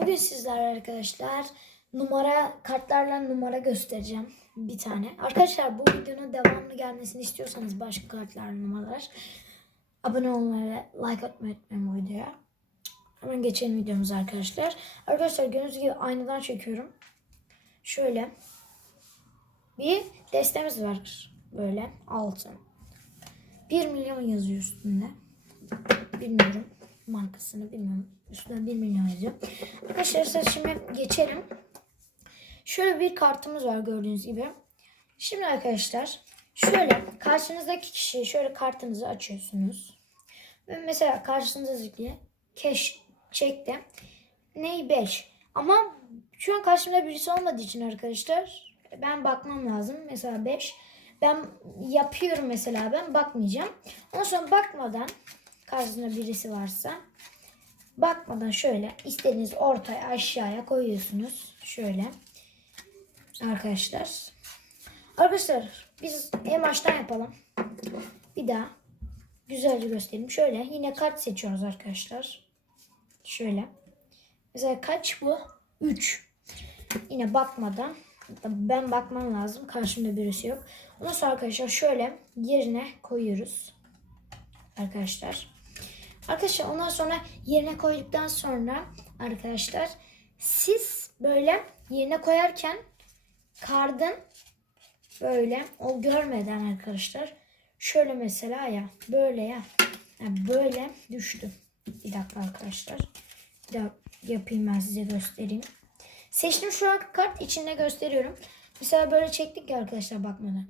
bugün sizlerle arkadaşlar numara kartlarla numara göstereceğim bir tane. Arkadaşlar bu videonun devamlı gelmesini istiyorsanız başka kartlar numaralar abone olmayı like atmayı unutmayın bu videoya. Hemen geçelim videomuza arkadaşlar. Arkadaşlar gördüğünüz gibi aynadan çekiyorum. Şöyle bir destemiz var böyle altın. 1 milyon yazıyor üstünde. Bilmiyorum markasını bilmiyorum. Üstüne 1 milyon yazıyor. Arkadaşlar şimdi geçelim. Şöyle bir kartımız var gördüğünüz gibi. Şimdi arkadaşlar şöyle karşınızdaki kişiye şöyle kartınızı açıyorsunuz. Ve mesela karşınızdaki keş çekti. Ney 5. Ama şu an karşımda birisi olmadığı için arkadaşlar ben bakmam lazım. Mesela 5. Ben yapıyorum mesela ben bakmayacağım. Ondan sonra bakmadan karşısında birisi varsa bakmadan şöyle istediğiniz ortaya aşağıya koyuyorsunuz. Şöyle. Arkadaşlar. Arkadaşlar biz en baştan yapalım. Bir daha güzelce göstereyim. Şöyle yine kart seçiyoruz arkadaşlar. Şöyle. Mesela kaç bu? 3. Yine bakmadan ben bakmam lazım. Karşımda birisi yok. Ondan sonra arkadaşlar şöyle yerine koyuyoruz. Arkadaşlar. Arkadaşlar ondan sonra yerine koyduktan sonra arkadaşlar siz böyle yerine koyarken kardın böyle o görmeden arkadaşlar şöyle mesela ya böyle ya yani böyle düştü. Bir dakika arkadaşlar. Bir daha yapayım ben size göstereyim. Seçtim şu an kart içinde gösteriyorum. Mesela böyle çektik ya arkadaşlar bakmadan.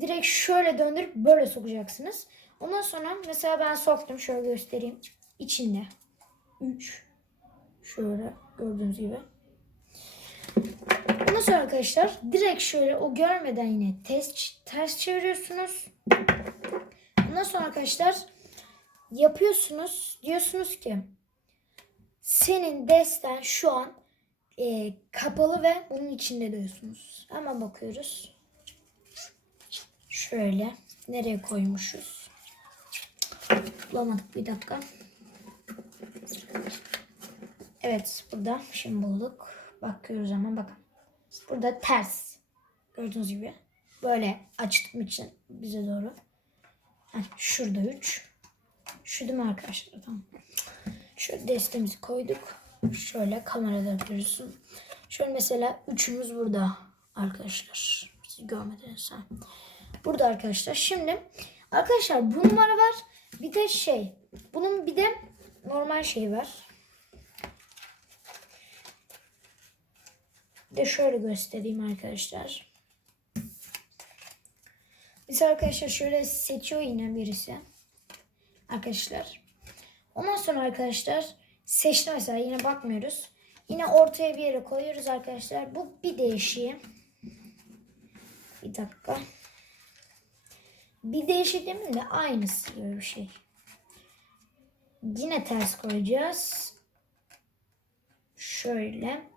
Direkt şöyle döndürüp böyle sokacaksınız. Ondan sonra mesela ben soktum şöyle göstereyim. İçinde 3 şöyle gördüğünüz gibi. Ondan sonra arkadaşlar direkt şöyle o görmeden yine ters, ters çeviriyorsunuz. Ondan sonra arkadaşlar yapıyorsunuz. Diyorsunuz ki senin desten şu an e, kapalı ve bunun içinde diyorsunuz. Hemen bakıyoruz. Şöyle nereye koymuşuz? Bulamadık bir dakika. Evet burada şimdi bulduk. Bakıyoruz ama bakın. Burada ters. Gördüğünüz gibi. Böyle açtığım için bize doğru. Heh, şurada 3. Şu değil mi arkadaşlar? Tamam. Şöyle destemizi koyduk. Şöyle kamerada görürsün. Şöyle mesela üçümüz burada arkadaşlar. Siz görmediniz ha. Burada arkadaşlar. Şimdi arkadaşlar bu numara var. Bir de şey. Bunun bir de normal şey var. Bir de şöyle göstereyim arkadaşlar. Biz arkadaşlar şöyle seçiyor yine birisi. Arkadaşlar. Ondan sonra arkadaşlar seçti mesela yine bakmıyoruz. Yine ortaya bir yere koyuyoruz arkadaşlar. Bu bir değişiği. Bir dakika. Bir değişik demeyeyim de aynısı gibi bir şey. Yine ters koyacağız. Şöyle.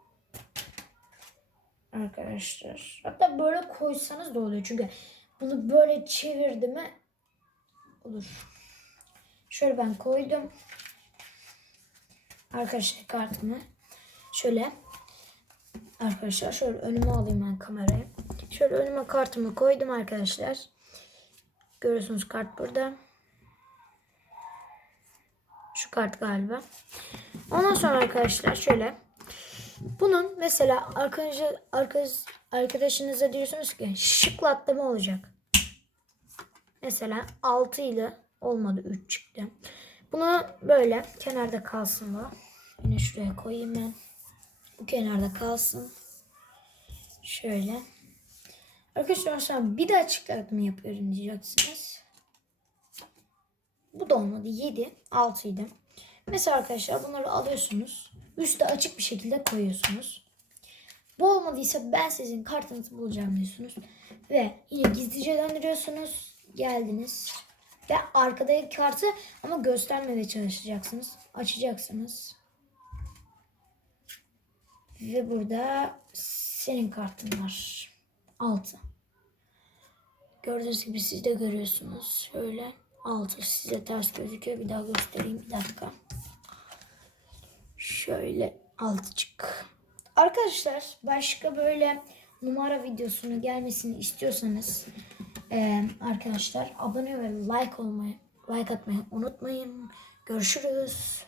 Arkadaşlar. Hatta böyle koysanız da oluyor. Çünkü bunu böyle çevirdi mi olur. Şöyle ben koydum. Arkadaşlar kartımı. Şöyle. Arkadaşlar şöyle önüme alayım ben kamerayı. Şöyle önüme kartımı koydum arkadaşlar. Görüyorsunuz kart burada. Şu kart galiba. Ondan sonra arkadaşlar şöyle. Bunun mesela arkadaş, arkadaş, arkadaşınıza diyorsunuz ki şıklatlama olacak. Mesela 6 ile olmadı 3 çıktı. Bunu böyle kenarda kalsın bu. Yine şuraya koyayım ben. Bu kenarda kalsın. Şöyle. Arkadaşlar bir daha çıkartma yapıyorum diyeceksiniz. Bu da olmadı. 7, 6 idi. Mesela arkadaşlar bunları alıyorsunuz. Üste açık bir şekilde koyuyorsunuz. Bu olmadıysa ben sizin kartınızı bulacağım diyorsunuz. Ve yine gizlice döndürüyorsunuz. Geldiniz. Ve arkadaki kartı ama göstermemeye çalışacaksınız. Açacaksınız. Ve burada senin kartın var. 6. Gördüğünüz gibi siz de görüyorsunuz. Şöyle 6 size ters gözüküyor. Bir daha göstereyim bir dakika. Şöyle altıcık. Arkadaşlar başka böyle numara videosunu gelmesini istiyorsanız eee, arkadaşlar abone ve like olmayı like atmayı unutmayın. Görüşürüz.